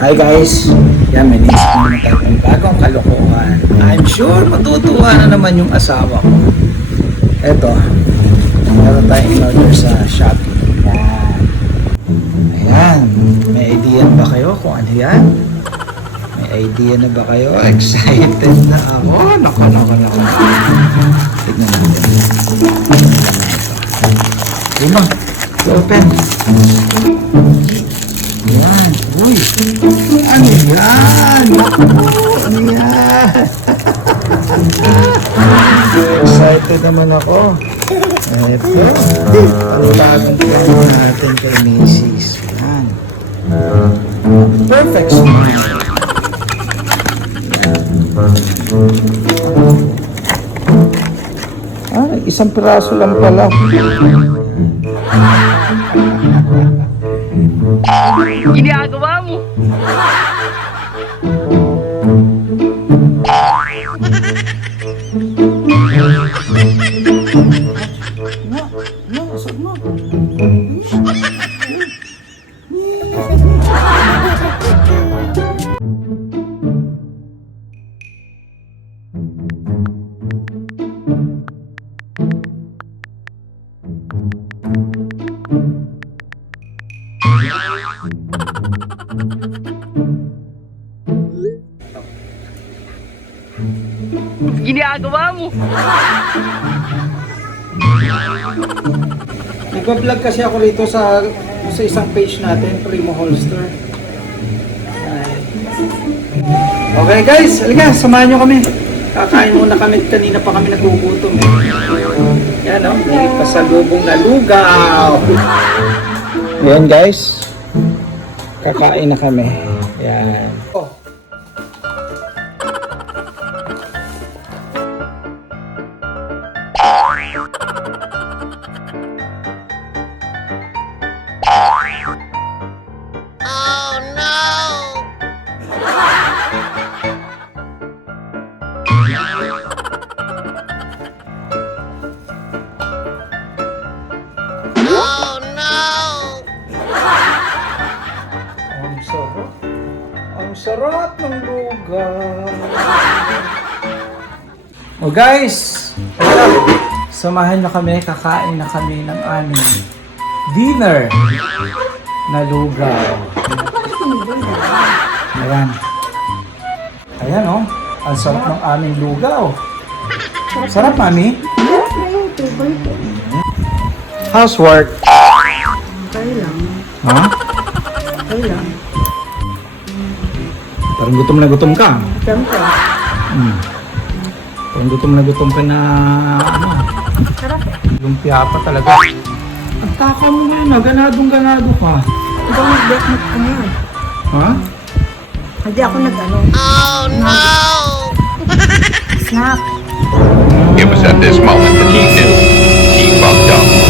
Hi guys, yan may naisip naman tayo ng bagong kalokohan. I'm sure matutuwa na naman yung asawa ko. Eto, meron tayong in-order sa Shopee. Ayan, may idea na ba kayo kung ano yan? May idea na ba kayo? Excited na ako. Nako. Tignan natin. Diba? Open. Yan. Uy. Ano yan? Naku. Ano yan? Excited naman ako. Ito. Palagong plano natin kay Macy's. Yan. Perfect smile. Isang piraso lang pala. Ginagawa mo. Usap mo. Ginagawa mo. Nagpa-vlog kasi ako rito sa isang page natin, Primo Holster. Okay guys, halika, samahan nyo kami. Kakain muna kami, kanina pa kami nagugutom eh. Yan o, may pasalubong na lugaw. Yan guys, kakain na kami. Yan. Oh. Ang sarap ng lugaw. Oh guys, samahan na kami, kakain na kami ng aming dinner na lugaw. Ayan oh, ang sarap ng aming lugaw. Sarap, mami? Housework. Okay lang. Ha? Okay lang. Parang gutom na gutom ka. Siyempre. Parang gutom na gutom ka na ano. Sarap eh. Lumpia pa talaga. Ang taka mo ngayon, ganadong-ganado ka. Hindi ako nag-bet ano. Ha? Hindi ako nag-ano. Oh no! Snack. It was at this moment that he knew he fucked up.